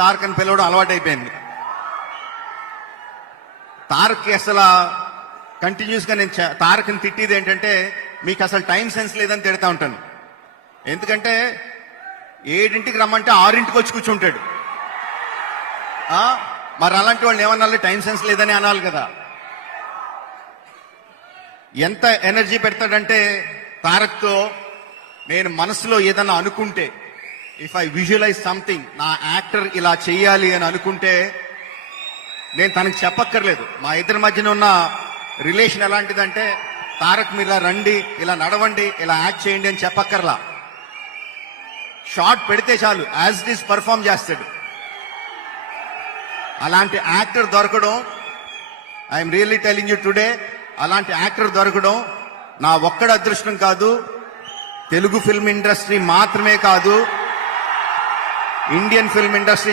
తారక్ అని పిలవడం అలవాటైపోయింది. తారక్కి అసలు కంటిన్యూస్ గా నేను తారక్ని తిట్టేది ఏంటంటే, మీకు అసలు టైం సెన్స్ లేదని తిడతా ఉంటాను. ఎందుకంటే 7ంటికి రమ్మంటే 6ంటికి వచ్చి కూర్చుంటాడు. మరి అలాంటి వాళ్ళు ఏమన్నా టైం సెన్స్ లేదని అనాలి కదా. ఎంత ఎనర్జీ పెడతాడంటే తారక్తో నేను మనసులో ఏదన్నా అనుకుంటే, ఇఫ్ ఐ విజువలైజ్ సంథింగ్, నా యాక్టర్ ఇలా చెయ్యాలి అని అనుకుంటే నేను తనకు చెప్పక్కర్లేదు. మా ఇద్దరి మధ్యన ఉన్న రిలేషన్ ఎలాంటిదంటే, తారక్ మీరు ఇలా రండి, ఇలా నడవండి, ఇలా యాక్ట్ చేయండి అని చెప్పక్కర్లా. షార్ట్ పెడితే చాలు యాజ్ ఇట్ ఈస్ పర్ఫామ్ చేస్తాడు. అలాంటి యాక్టర్ దొరకడం, I'm really telling you today, అలాంటి యాక్టర్ దొరకడం నా ఒక్కడ అదృష్టం కాదు, తెలుగు ఫిల్మ్ ఇండస్ట్రీ మాత్రమే కాదు, ఇండియన్ ఫిల్మ్ ఇండస్ట్రీ